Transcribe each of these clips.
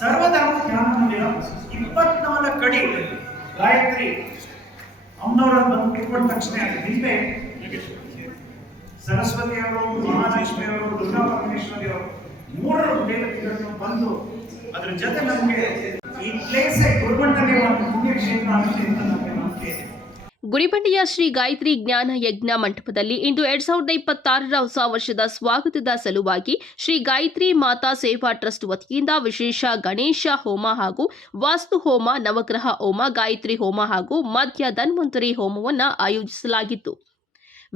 ಸರ್ವಧರ್ಮ ಧ್ಯಾನ ಮಂದಿರ 24 ಅಡಿ ಗಾಯತ್ರಿ ಅಮ್ಮನವರ ಬಂದು ಕೂತ್ಕೊಂಡ ತಕ್ಷಣ ಹಿಂದೆ ಸರಸ್ವತಿ ಅವರು, ಮಹಾಲಕ್ಷ್ಮಿ ಅವರು, ದುರ್ಗಾ ಪರಮೇಶ್ವರಿ ಅವರು ಮೂರರ ದೇವತೆಗಳನ್ನು ಬಂದು ಅದರ ಜೊತೆ ನಮಗೆ ಈ ಪ್ಲೇಸ್ ಗುರುಮಠನೇ ಒಂದು ಪುಣ್ಯಕ್ಷೇತ್ರ ಆಗುತ್ತೆ ಅಂತ ನಮಗೆ ನಂಬಿಕೆ. ಗುಡಿಬಂಡೆಯ ಶ್ರೀ ಗಾಯತ್ರಿ ಜ್ಞಾನ ಯಜ್ಞ ಮಂಟಪದಲ್ಲಿ ಇಂದು 2026ರ ಹೊಸ ವರ್ಷದ ಸ್ವಾಗತದ ಸಲುವಾಗಿ ಶ್ರೀ ಗಾಯತ್ರಿ ಮಾತಾ ಸೇವಾ ಟ್ರಸ್ಟ್ ವತಿಯಿಂದ ವಿಶೇಷ ಗಣೇಶ ಹೋಮ ಹಾಗೂ ವಾಸ್ತು ಹೋಮ, ನವಗ್ರಹ ಹೋಮ, ಗಾಯತ್ರಿ ಹೋಮ ಹಾಗೂ ಮಧ್ಯ ಧನ್ವಂತರಿ ಹೋಮವನ್ನು ಆಯೋಜಿಸಲಾಗಿತ್ತು.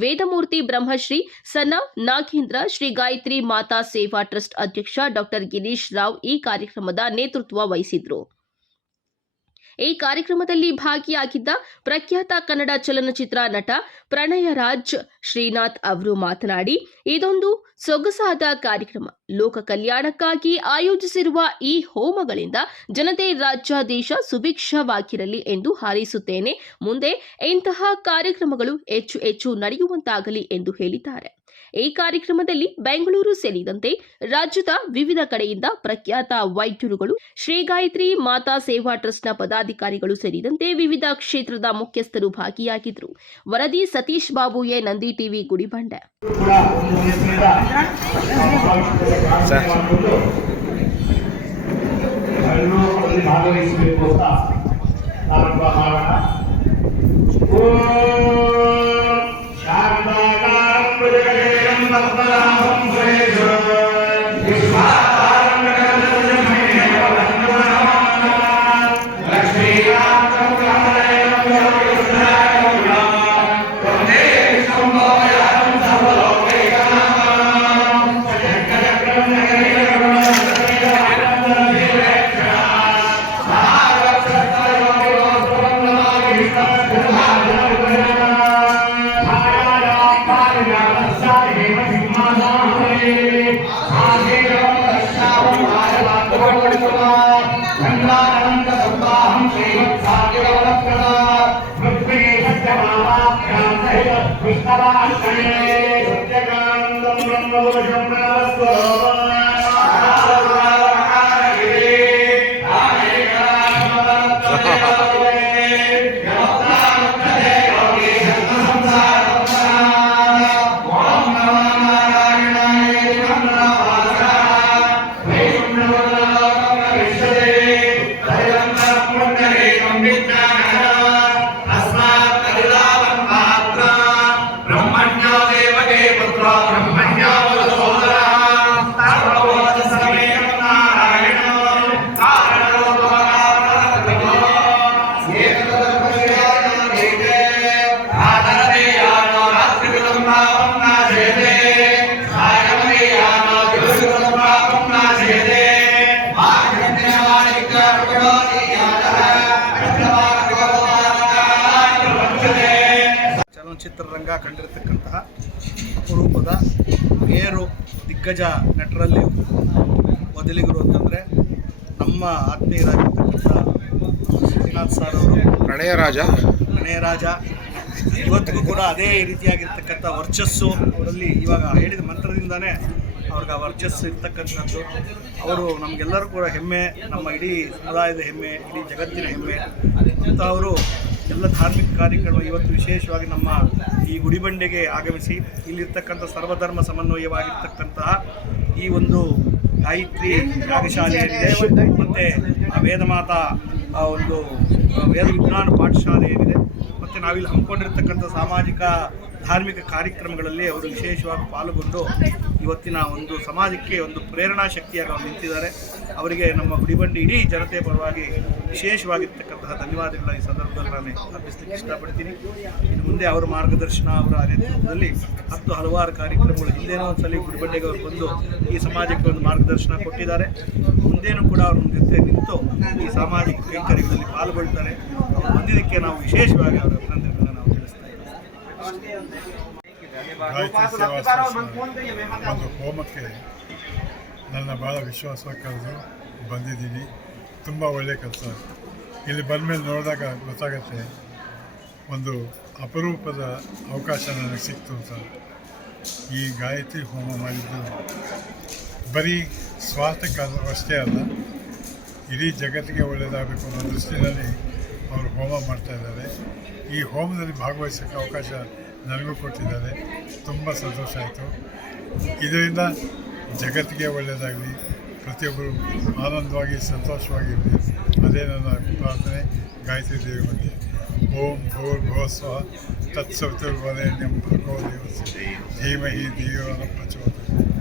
ವೇದಮೂರ್ತಿ ಬ್ರಹ್ಮಶ್ರೀ ಸನ ನಾಗೇಂದ್ರ ಶ್ರೀ ಗಾಯತ್ರಿ ಮಾತಾ ಸೇವಾ ಟ್ರಸ್ಟ್ ಅಧ್ಯಕ್ಷ ಡಾಕ್ಟರ್ ಗಿರೀಶ್ ರಾವ್ ಈ ಕಾರ್ಯಕ್ರಮದ ನೇತೃತ್ವ ವಹಿಸಿದ್ರು. ಈ ಕಾರ್ಯಕ್ರಮದಲ್ಲಿ ಭಾಗಿಯಾಗಿದ್ದ ಪ್ರಖ್ಯಾತ ಕನ್ನಡ ಚಲನಚಿತ್ರ ನಟ ಪ್ರಣಯರಾಜ್ ಶ್ರೀನಾಥ್ ಅವರು ಮಾತನಾಡಿ, ಇದೊಂದು ಸೊಗಸಾದ ಕಾರ್ಯಕ್ರಮ. ಲೋಕ ಕಲ್ಯಾಣಕ್ಕಾಗಿ ಆಯೋಜಿಸಿರುವ ಈ ಹೋಮಗಳಿಂದ ಜನತೆ, ರಾಜ್ಯ, ದೇಶ ಸುಭಿಕ್ಷವಾಗಿರಲಿ ಎಂದು ಹಾರೈಸುತ್ತೇನೆ. ಮುಂದೆ ಇಂತಹ ಕಾರ್ಯಕ್ರಮಗಳು ಹೆಚ್ಚು ಹೆಚ್ಚು ನಡೆಯುವಂತಾಗಲಿ ಎಂದು ಹೇಳಿದ್ದಾರೆ. ಈ ಕಾರ್ಯಕ್ರಮದಲ್ಲಿ ಬೆಂಗಳೂರು ಸೇರಿದಂತೆ ರಾಜ್ಯದ ವಿವಿಧ ಕಡೆಯಿಂದ ಪ್ರಖ್ಯಾತ ವೈದ್ಯರುಗಳು, ಶ್ರೀ ಗಾಯತ್ರಿ ಮಾತಾ ಸೇವಾ ಟ್ರಸ್ಟ್ನ ಪದಾಧಿಕಾರಿಗಳು ಸೇರಿದಂತೆ ವಿವಿಧ ಕ್ಷೇತ್ರದ ಮುಖ್ಯಸ್ಥರು ಭಾಗಿಯಾಗಿದ್ದರು. ವರದಿ ಸತೀಶ್ ಬಾಬು, ಎ ನಂದಿ ಟಿವಿ, ಗುಡಿಬಂಡೆ. ಚಲನಚಿತ್ರರಂಗ ಕಂಡಿರತಕ್ಕಂತಹ ಅಪರೂಪದ ಮೇರು ದಿಗ್ಗಜ ನಟರಲ್ಲಿ ಮೊದಲಿಗರು ಅಂತಂದರೆ ನಮ್ಮ ಆತ್ಮೀಯರಾಗಿರ್ತಕ್ಕಂಥ ಶ್ರೀನಾಥ್ ಸರ್ ಅವರು, ಪ್ರಣಯರಾಜ ಇವತ್ತಿಗೂ ಕೂಡ ಅದೇ ರೀತಿಯಾಗಿರ್ತಕ್ಕಂಥ ವರ್ಚಸ್ಸು ಅವರಲ್ಲಿ. ಇವಾಗ ಹೇಳಿದ ಮಂತ್ರದಿಂದನೇ ಅವ್ರಿಗೆ ಆ ವರ್ಚಸ್ಸು ಇರ್ತಕ್ಕಂಥದ್ದು. ಅವರು ನಮಗೆಲ್ಲರೂ ಕೂಡ ಹೆಮ್ಮೆ, ನಮ್ಮ ಇಡೀ ಸಮುದಾಯದ ಹೆಮ್ಮೆ, ಇಡೀ ಜಗತ್ತಿನ ಹೆಮ್ಮೆ ಅಂತ ಅವರು ಎಲ್ಲ ಧಾರ್ಮಿಕ ಕಾರ್ಯಕ್ರಮ ಇವತ್ತು ವಿಶೇಷವಾಗಿ ನಮ್ಮ ಈ ಗುಡಿಬಂಡೆಗೆ ಆಗಮಿಸಿ ಇಲ್ಲಿರ್ತಕ್ಕಂಥ ಸರ್ವಧರ್ಮ ಸಮನ್ವಯವಾಗಿರ್ತಕ್ಕಂತಹ ಈ ಒಂದು ಗಾಯತ್ರಿ ಯಾಗಶಾಲೆ ಏನಿದೆ ಮತ್ತು ವೇದಮಾತಾ ಒಂದು ವೇದ ವಿಜ್ಞಾನ ಪಾಠಶಾಲೆ ಏನಿದೆ ಮತ್ತು ನಾವಿಲ್ಲಿ ಹಮ್ಮಿಕೊಂಡಿರ್ತಕ್ಕಂಥ ಸಾಮಾಜಿಕ ಧಾರ್ಮಿಕ ಕಾರ್ಯಕ್ರಮಗಳಲ್ಲಿ ಅವರು ವಿಶೇಷವಾಗಿ ಪಾಲ್ಗೊಂಡು ಇವತ್ತಿನ ಒಂದು ಸಮಾಜಕ್ಕೆ ಒಂದು ಪ್ರೇರಣಾ ಶಕ್ತಿಯಾಗಿ ಅವರು ನಿಂತಿದ್ದಾರೆ. ಅವರಿಗೆ ನಮ್ಮ ಗುಡಿಬಂಡೆ ಇಡೀ ಜನತೆ ಪರವಾಗಿ ವಿಶೇಷವಾಗಿರ್ತಕ್ಕಂತಹ ಧನ್ಯವಾದಗಳನ್ನ ಈ ಸಂದರ್ಭದಲ್ಲಿ ನಾನು ಅರ್ಪಿಸಲಿಕ್ಕೆ ಇಷ್ಟಪಡ್ತೀನಿ. ಇನ್ನು ಮುಂದೆ ಅವರ ಮಾರ್ಗದರ್ಶನ, ಅವರ ನೇತೃತ್ವದಲ್ಲಿ ಹಲವಾರು ಕಾರ್ಯಕ್ರಮಗಳು ಹಿಂದೇನೋ ಒಂದ್ಸಲಿ ಗುಡಿಬಂಡೆಗೆ ಅವರು ಬಂದು ಈ ಸಮಾಜಕ್ಕೆ ಒಂದು ಮಾರ್ಗದರ್ಶನ ಕೊಟ್ಟಿದ್ದಾರೆ. ಮುಂದೇನೂ ಕೂಡ ಅವ್ರ ಜೊತೆ ನಿಂತು ಈ ಸಾಮಾಜಿಕ ಕೈಂಕರ್ಯಗಳಲ್ಲಿ ಪಾಲ್ಗೊಳ್ತಾರೆ. ಅವರು ಬಂದಿದ್ದಕ್ಕೆ ನಾವು ವಿಶೇಷವಾಗಿ ಅವರ ಅಭಿನಂದನೆಗಳನ್ನು ನಾವು ತಿಳಿಸ್ತಾ ಇದ್ದೀವಿ. ಗಾಯತ್ರಿ ಸೇವಾ ಒಂದು ಹೋಮಕ್ಕೆ ನನ್ನ ಭಾಳ ವಿಶ್ವಾಸ ಕರೆದು ಬಂದಿದ್ದೀನಿ. ತುಂಬ ಒಳ್ಳೆಯ ಕೆಲಸ. ಇಲ್ಲಿ ಬಂದಮೇಲೆ ನೋಡಿದಾಗ ಗೊತ್ತಾಗತ್ತೆ, ಒಂದು ಅಪರೂಪದ ಅವಕಾಶ ನನಗೆ ಸಿಕ್ತು ಅಂತ. ಈ ಗಾಯತ್ರಿ ಹೋಮ ಮಾಡಿದ್ದು ಬರೀ ಸ್ವಾರ್ಥಕ್ಕೆ ಅಷ್ಟೇ ಅಲ್ಲ, ಇಡೀ ಜಗತ್ತಿಗೆ ಒಳ್ಳೆಯದಾಗಬೇಕು ಅನ್ನೋ ದೃಷ್ಟಿಯಲ್ಲಿ ಅವರು ಹೋಮ ಮಾಡ್ತಾ ಇದ್ದಾರೆ. ಈ ಹೋಮದಲ್ಲಿ ಭಾಗವಹಿಸೋಕ್ಕೆ ಅವಕಾಶ ನನಗೂ ಕೊಟ್ಟಿದ್ದಾರೆ. ತುಂಬ ಸಂತೋಷ ಆಯಿತು. ಇದರಿಂದ ಜಗತ್ತಿಗೆ ಒಳ್ಳೆಯದಾಗಲಿ, ಪ್ರತಿಯೊಬ್ಬರು ಆನಂದವಾಗಿ ಸಂತೋಷವಾಗಿರಲಿ, ಅದೇ ನನ್ನ ಪ್ರಾರ್ಥನೆ. ಗಾಯತ್ರಿ ದೇವಿ ಬಗ್ಗೆ ಓಂ ಭೂರ್ಭುವಃ ಸ್ವಃ ತತ್ಸವಿತುರ್ವರೆಣ್ಯಂ ಭರ್ಗೋ ದೇವಸ್ಯ ಧೀಮಹಿ ಧಿಯೋ ನ ಪ್ರಚೋದಯಾತ್.